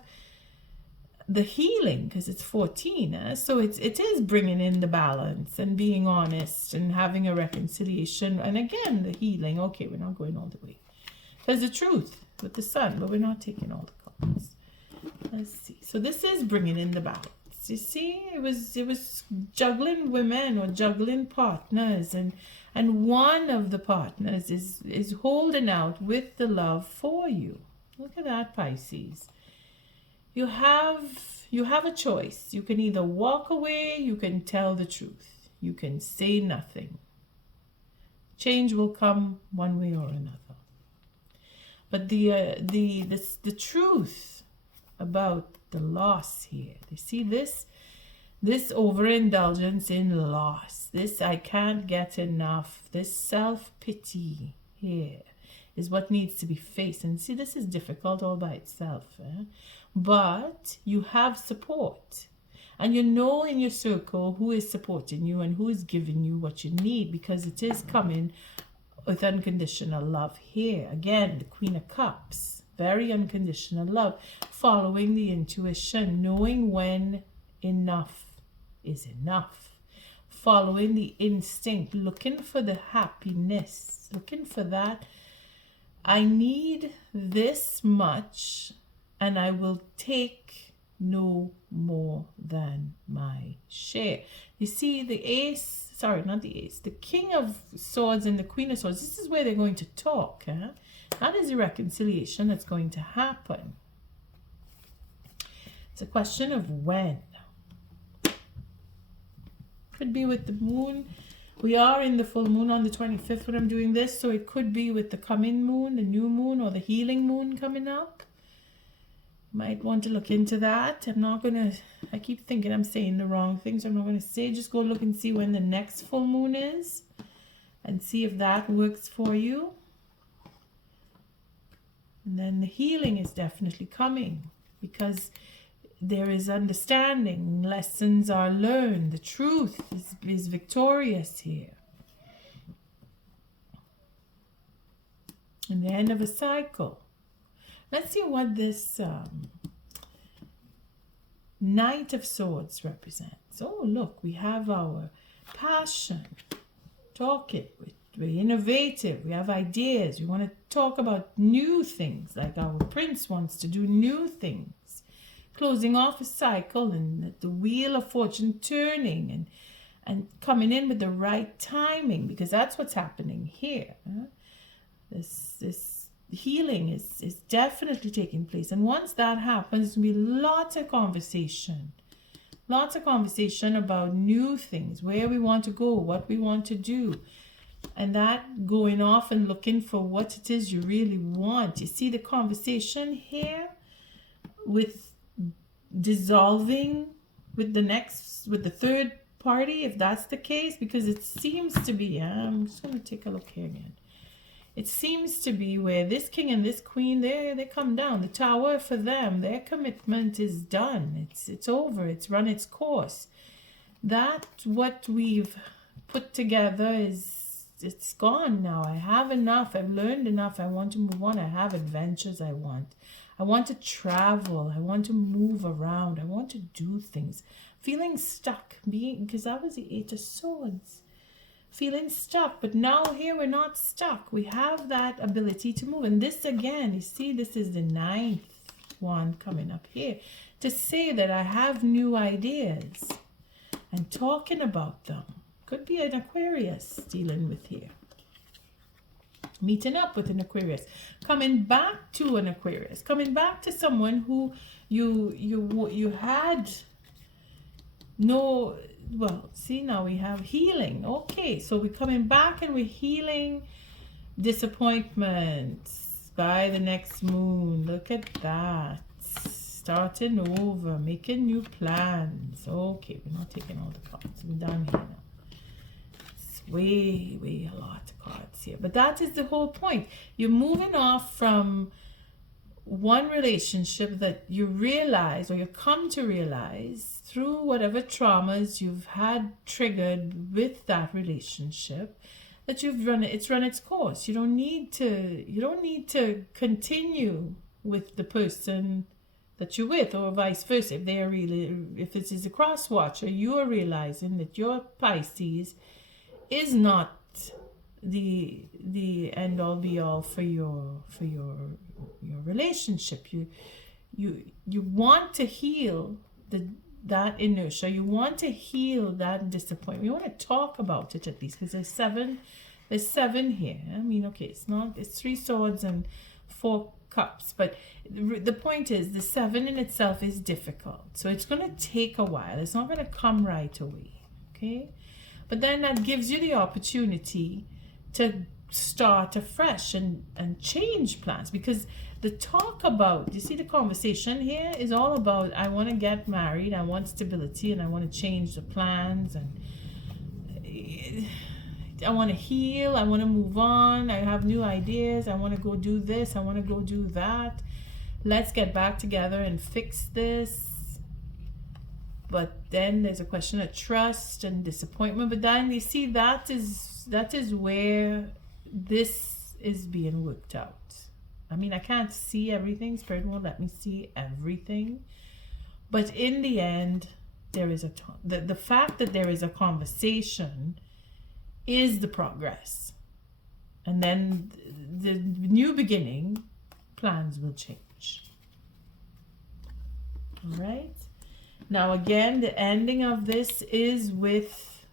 the healing, because it's 14, so it is bringing in the balance and being honest and having a reconciliation, and again the healing. Okay, we're not going all the way, there's the truth with the sun, but we're not taking all the cards. Let's see. So this is bringing in the balance. You see, it was juggling women or juggling partners, and one of the partners is holding out with the love for you. Look at that, Pisces. You have a choice. You can either walk away, you can tell the truth, you can say nothing. Change will come one way or another. But the truth about the loss here, you see this overindulgence in loss, this I can't get enough, this self-pity here is what needs to be faced. And see, this is difficult all by itself, but you have support, and you know in your circle who is supporting you and who is giving you what you need, because it is coming with unconditional love here. Again, the Queen of Cups, very unconditional love, following the intuition, knowing when enough is enough, following the instinct, looking for the happiness, looking for that. I need this much and I will take no more than my share. You see, the ace, sorry, not the ace, the King of Swords and the Queen of Swords, this is where they're going to talk. That is the reconciliation that's going to happen. It's a question of when. Could be with the moon. We are in the full moon on the 25th when I'm doing this, so it could be with the coming moon, the new moon, or the healing moon coming up. Might want to look into that. I'm not going to, I keep thinking I'm saying the wrong things. I'm not going to say, just go look and see when the next full moon is and see if that works for you. And then the healing is definitely coming, because there is understanding, lessons are learned, the truth is victorious here. And the end of a cycle. Let's see what this Knight of Swords represents. Oh, look, we have our passion, talking, we're innovative, we have ideas, we want to talk about new things, like our prince wants to do new things, closing off a cycle, and the wheel of fortune turning and coming in with the right timing, because that's what's happening here. This healing is definitely taking place, and once that happens, there'll be lots of conversation about new things, where we want to go, what we want to do, and that going off and looking for what it is you really want. You see the conversation here with dissolving with the third party, if that's the case, because it seems to be, I'm just going to take a look here again. It seems to be where this king and this queen, they come down. The tower, for them, their commitment is done. It's over. It's run its course. That what we've put together it's gone now. I have enough. I've learned enough. I want to move on. I have adventures I want to travel. I want to move around. I want to do things. Feeling stuck, because that was the Eight of Swords. Feeling stuck, but now here we're not stuck. We have that ability to move. And this again, you see, this is the 9th one coming up here, to say that I have new ideas and talking about them. Could be an Aquarius dealing with here. meeting up with an Aquarius, coming back to an Aquarius, coming back to someone who you had no, well, see, now we have healing. Okay, so we're coming back and we're healing disappointments by the next moon. Look at that. Starting over, making new plans. Okay, we're not taking all the cards. We're down here now. It's way a lot of cards here. But that is the whole point. You're moving off from one relationship that you realize, or you come to realize through whatever traumas you've had triggered with that relationship, that it's run its course. You don't need to continue with the person that you're with, or vice versa. If it is a cross watcher, you are realizing that your Pisces is not the end all be all for your relationship. You want to heal that inertia. You want to heal that disappointment. You want to talk about it at least, because there's seven here. I mean, okay, it's 3 swords and 4 cups, but the point is the 7 in itself is difficult, so it's going to take a while. It's not going to come right away. Okay, but then that gives you the opportunity to start afresh and change plans, because the talk about, you see, the conversation here is all about, I want to get married, I want stability, and I want to change the plans, and I want to heal, I want to move on, I have new ideas, I want to go do this, I want to go do that, let's get back together and fix this. But then there's a question of trust and disappointment. But then you see, that is where this is being worked out. I mean, I can't see everything. Spirit won't let me see everything. But in the end, there is the fact that there is a conversation is the progress. And then the new beginning, plans will change. All right. Now, again, the ending of this is with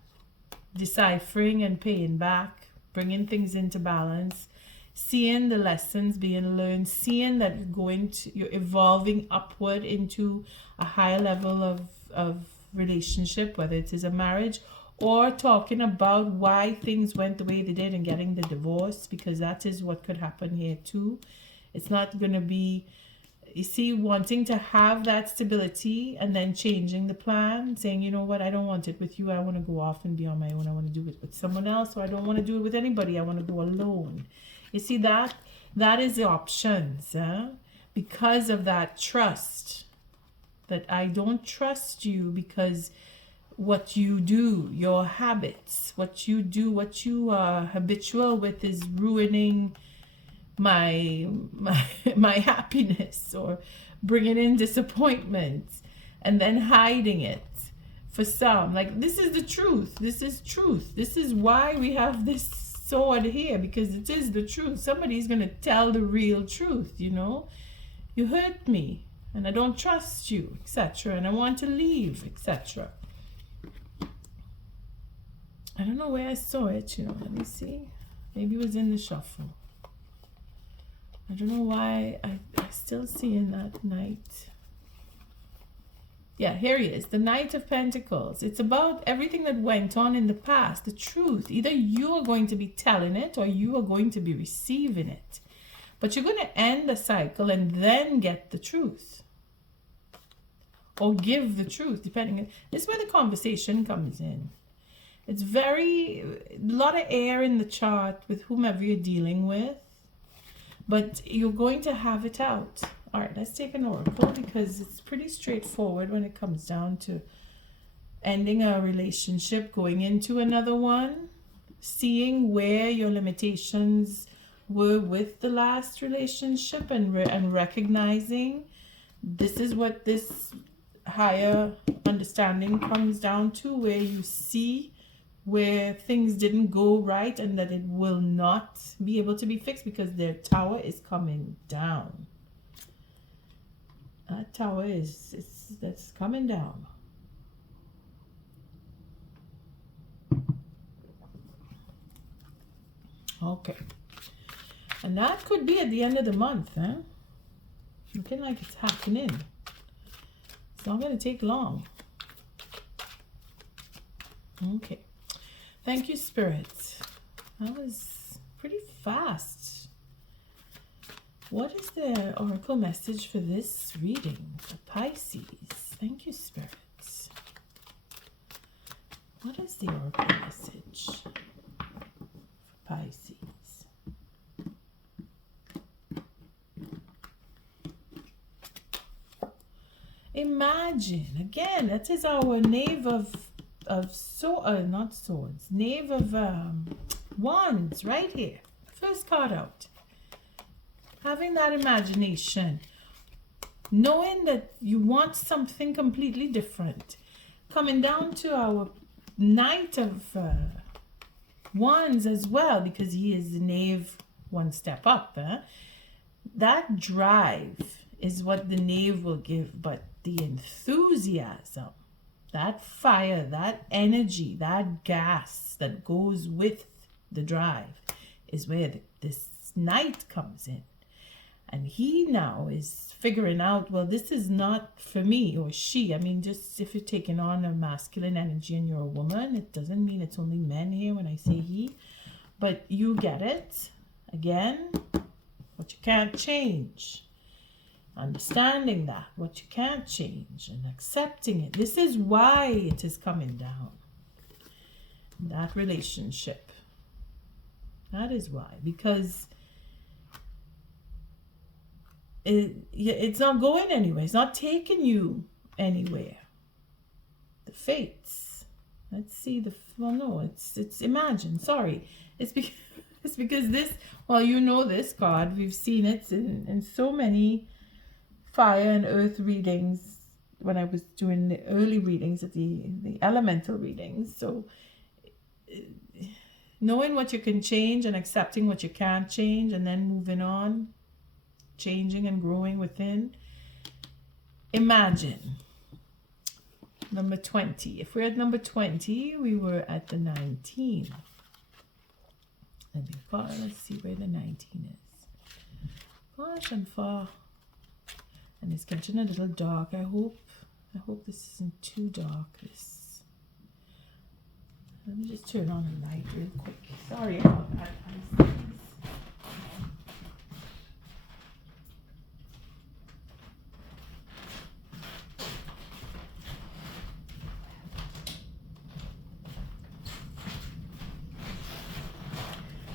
deciphering and paying back, bringing things into balance, seeing the lessons being learned, seeing that you're evolving upward into a higher level of relationship, whether it is a marriage, or talking about why things went the way they did and getting the divorce, because that is what could happen here too. It's not going to be, you see, wanting to have that stability and then changing the plan, saying, you know what, I don't want it with you, I want to go off and be on my own, I want to do it with someone else, or I don't want to do it with anybody, I want to go alone. You see, that is the options, because of that trust, that I don't trust you because what you do, your habits, what you do, what you are habitual with is ruining my happiness, or bringing in disappointments and then hiding it. For some, like, this is the truth. This is truth. This is why we have this sword here, because it is the truth. Somebody's going to tell the real truth, you know. You hurt me and I don't trust you, etc. And I want to leave, etc. I don't know where I saw it, you know. Let me see. Maybe it was in the shuffle. I don't know why I still seeing that knight. Yeah, here he is, the Knight of Pentacles. It's about everything that went on in the past, the truth. Either you are going to be telling it or you are going to be receiving it. But you're going to end the cycle and then get the truth. Or give the truth, depending. This is where the conversation comes in. It's a lot of air in the chart with whomever you're dealing with. But you're going to have it out. All right, let's take an oracle, because it's pretty straightforward when it comes down to ending a relationship, going into another one, seeing where your limitations were with the last relationship, and recognizing this is what this higher understanding comes down to, where you see where things didn't go right and that it will not be able to be fixed because their tower is coming down. That tower that's coming down. Okay. And that could be at the end of the month, huh? Looking like it's happening. It's not going to take long. Okay. Thank you, Spirit. That was pretty fast. What is the oracle message for this reading for Pisces? Thank you, Spirit. What is the oracle message for Pisces? Imagine, again, that is our knave of not swords, knave of wands right here. First card out. Having that imagination, knowing that you want something completely different. Coming down to our knight of wands as well, because he is the knave one step up. That drive is what the knave will give, but the enthusiasm, that fire, that energy, that gas that goes with the drive is where this knight comes in. And he now is figuring out, well, this is not for me, or she. I mean, just if you're taking on a masculine energy and you're a woman, it doesn't mean it's only men here when I say he. But you get it. Again, what you can't change. Understanding that, what you can't change, and accepting it. This is why it is coming down. That relationship. That is why. Because it's not going anywhere. It's not taking you anywhere. The fates. Let's see the... Well, no, it's imagine. Sorry. It's because this... Well, you know this card. We've seen it in so many fire and earth readings when I was doing the early readings at the elemental readings. So knowing what you can change and accepting what you can't change, and then moving on, changing and growing within. Imagine number 20. If we're at number 20, we were at the 19. Let's see where the 19 is. Gosh, I'm far. And it's getting a little dark. I hope this isn't too dark. Let me just turn on the light real quick. Sorry about that.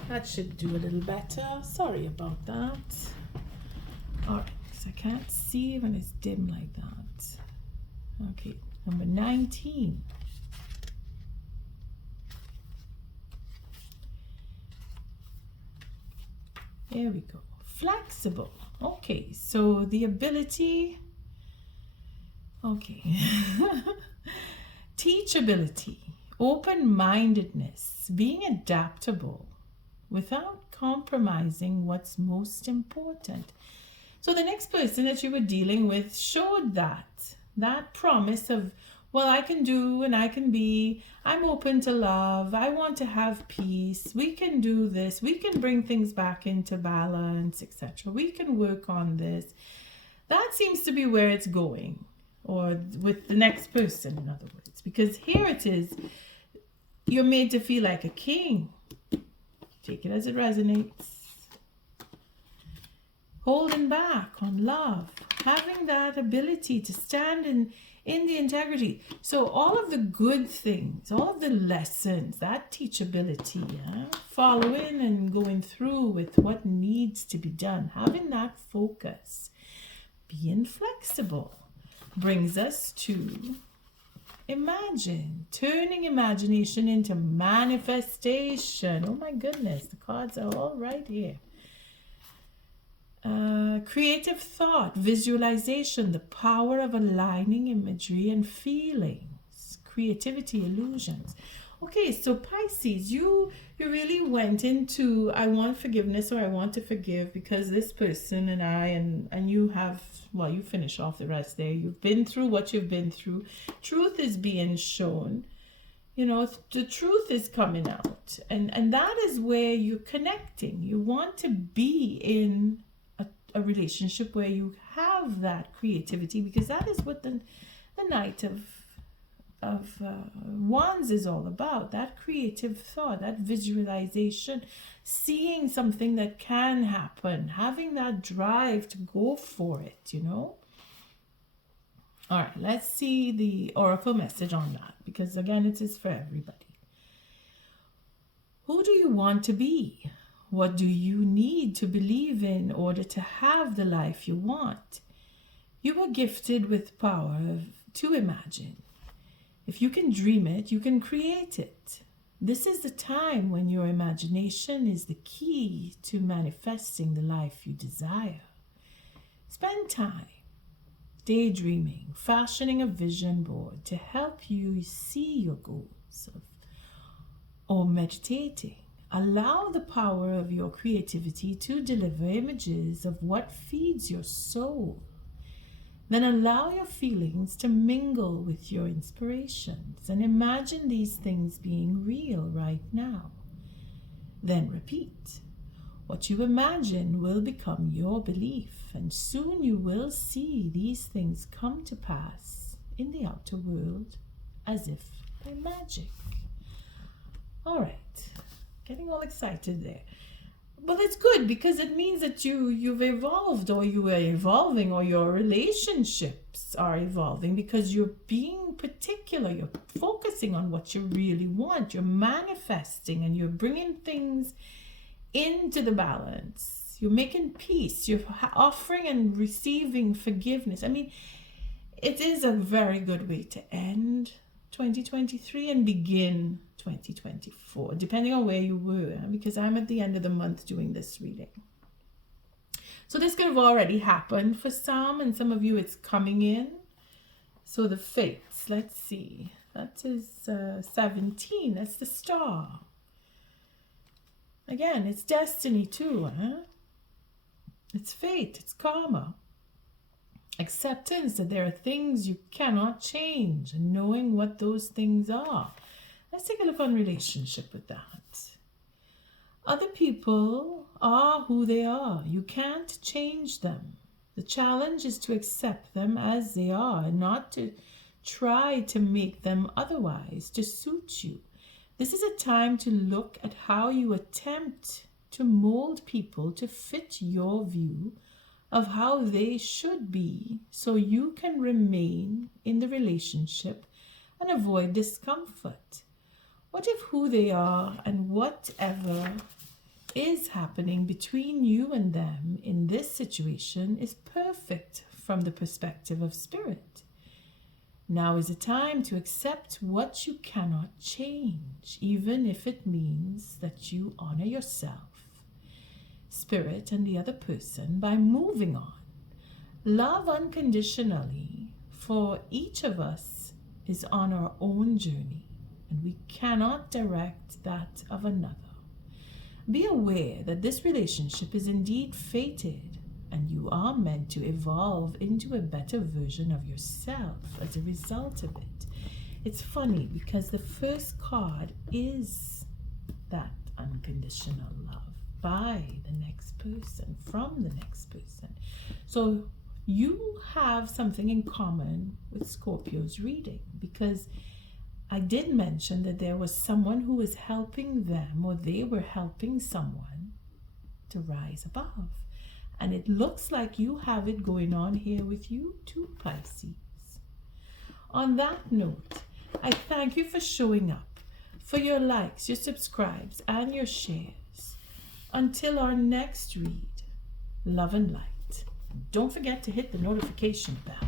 That should do a little better. Sorry about that. All right. I can't see when it's dim like that. Okay, number 19. There we go. Flexible. Okay, so the ability. Okay. Teachability, open-mindedness, being adaptable without compromising what's most important. So the next person that you were dealing with showed that promise of, well, I can do and I can be, I'm open to love, I want to have peace, we can do this, we can bring things back into balance, etc. We can work on this. That seems to be where it's going, or with the next person, in other words, because here it is, you're made to feel like a king. Take it as it resonates. Holding back on love, having that ability to stand in the integrity. So all of the good things, all of the lessons, that teachability, following and going through with what needs to be done, having that focus, being flexible, brings us to imagine, turning imagination into manifestation. Oh my goodness, the cards are all right here. Creative thought, visualization, the power of aligning imagery and feelings, creativity, illusions. Okay, so Pisces, you really went into, I want forgiveness, or I want to forgive because this person and I, and you have, well, you finish off the rest there. You've been through what you've been through. Truth is being shown. You know, the truth is coming out. And that is where you're connecting. You want to be in a relationship where you have that creativity, because that is what the Knight of Wands is all about. That creative thought, that visualization, seeing something that can happen, having that drive to go for it, you know. All right, let's see the oracle message on that, because again, it is for everybody. Who do you want to be? What do you need to believe in order to have the life you want? You are gifted with power to imagine. If you can dream it, you can create it. This is the time when your imagination is the key to manifesting the life you desire. Spend time daydreaming, fashioning a vision board to help you see your goals, or meditating. Allow the power of your creativity to deliver images of what feeds your soul. Then allow your feelings to mingle with your inspirations and imagine these things being real right now. Then repeat. What you imagine will become your belief, and soon you will see these things come to pass in the outer world as if by magic. All right, getting all excited there. Well, it's good, because it means that you've evolved, or you are evolving, or your relationships are evolving, because you're being particular. You're focusing on what you really want. You're manifesting, and you're bringing things into the balance. You're making peace. You're offering and receiving forgiveness. I mean, it is a very good way to end 2023 and begin 2024, depending on where you were, because I'm at the end of the month doing this reading. So this could have already happened for some, and some of you it's coming in. So the fates, let's see, that is 17, that's the star. Again, it's destiny too, huh? It's fate, it's karma. Acceptance that there are things you cannot change, and knowing what those things are. Let's take a look on relationship with that. Other people are who they are. You can't change them. The challenge is to accept them as they are, and not to try to make them otherwise to suit you. This is a time to look at how you attempt to mold people to fit your view of how they should be, so you can remain in the relationship and avoid discomfort. What if who they are and whatever is happening between you and them in this situation is perfect from the perspective of spirit? Now is the time to accept what you cannot change, even if it means that you honor yourself, spirit, and the other person by moving on. Love unconditionally, for each of us is on our own journey, and we cannot direct that of another. Be aware that this relationship is indeed fated, and you are meant to evolve into a better version of yourself as a result of it. It's funny because the first card is that unconditional love by the next person, from the next person. So you have something in common with Scorpio's reading, because I did mention that there was someone who was helping them, or they were helping someone to rise above. And it looks like you have it going on here with you too, Pisces. On that note, I thank you for showing up, for your likes, your subscribes, and your shares. Until our next read, love and light. Don't forget to hit the notification bell.